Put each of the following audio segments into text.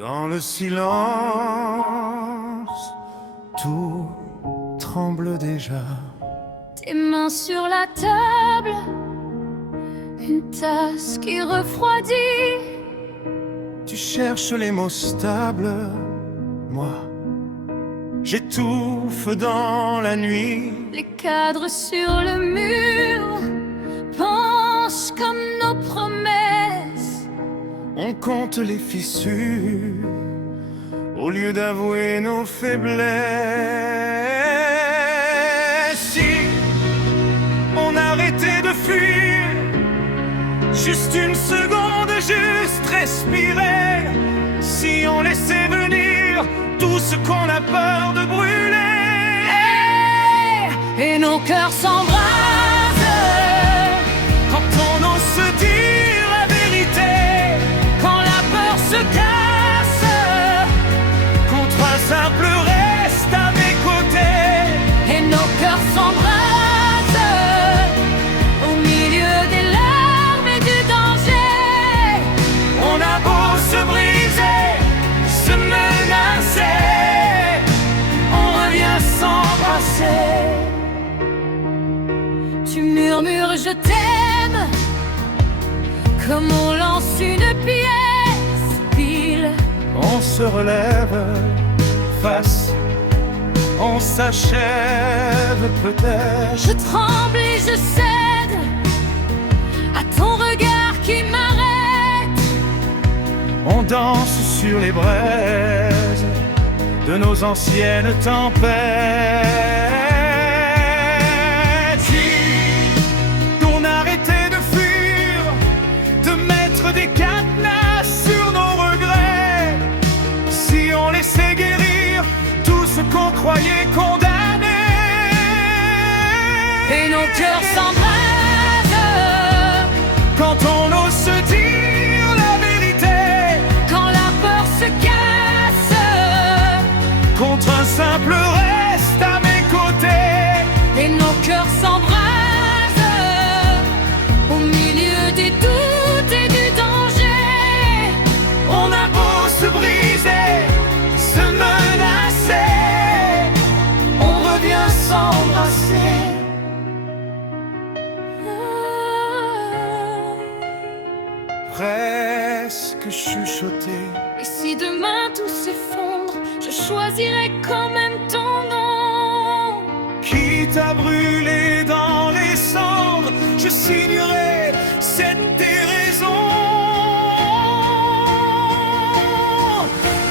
Dans le silence, tout tremble déjà. Tes mains sur la table, une tasse qui refroidit. Tu cherches les mots stables, moi, j'étouffe dans la nuit. Les cadres sur le mur pensent comme nos promesses. On compte les fissures au lieu d'avouer nos faiblesses. Si on arrêtait de fuir, juste une seconde, juste respirer. Si on laissait venir tout ce qu'on a peur de brûler. Et nos cœurs s'embrasent Quand on ose se dire la vérité, quand la peur se casse. contre un simple reste à mes côtés. Et nos cœurs s'embrasent au milieu des larmes et du danger. On a beau se briser, se menacer, on revient s'embrasser. Tu murmures je t'aime, comme on lance une pièce pile. On se relève, face, on s'achève peut-être. Je tremble et je cède à ton regard qui m'arrête. On danse sur les braises de nos anciennes tempêtes. Si on arrêtait de fuir, de mettre des cadenas sur nos regrets, si on laissait guérir tout ce qu'on croyait condamné. Et nos cœurs s'embrasent Quand on ose se dire la vérité, quand la peur se casse. contre un simple reste à mes côtés. Et nos cœurs s'embrasent au milieu des doutes et du danger. On a beau se briser, se menacer, on revient s'embrasser. Presque chuchoté, Et si demain tout s'effondre, je choisirai quand même ton nom. quitte à brûler dans les cendres, je signerai cette déraison.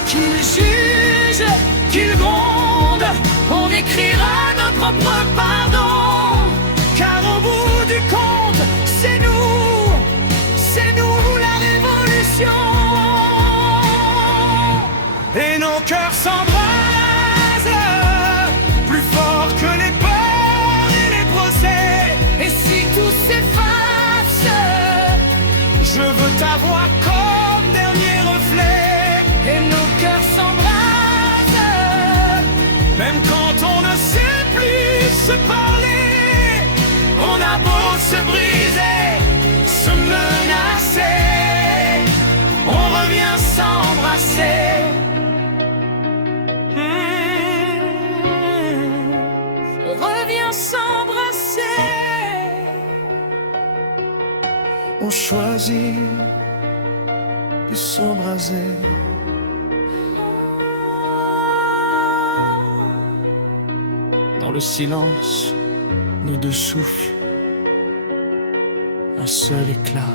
Qu'il juge, qu'il gronde, on écrira notre propre pardon. Car au bout du compte, c'est nous la révolution. Et nos cœurs s'embrasent, plus fort que les peurs et les procès. Et si tout s'efface, Je veux ta voix comme dernier reflet, et nos cœurs s'embrasent, même quand on ne sait plus se parler. On a beau se briser, se menacer, on revient s'embrasser. on revient s'embrasser. On choisit de s'embraser. Dans le silence, nos deux souffles, un seul éclat.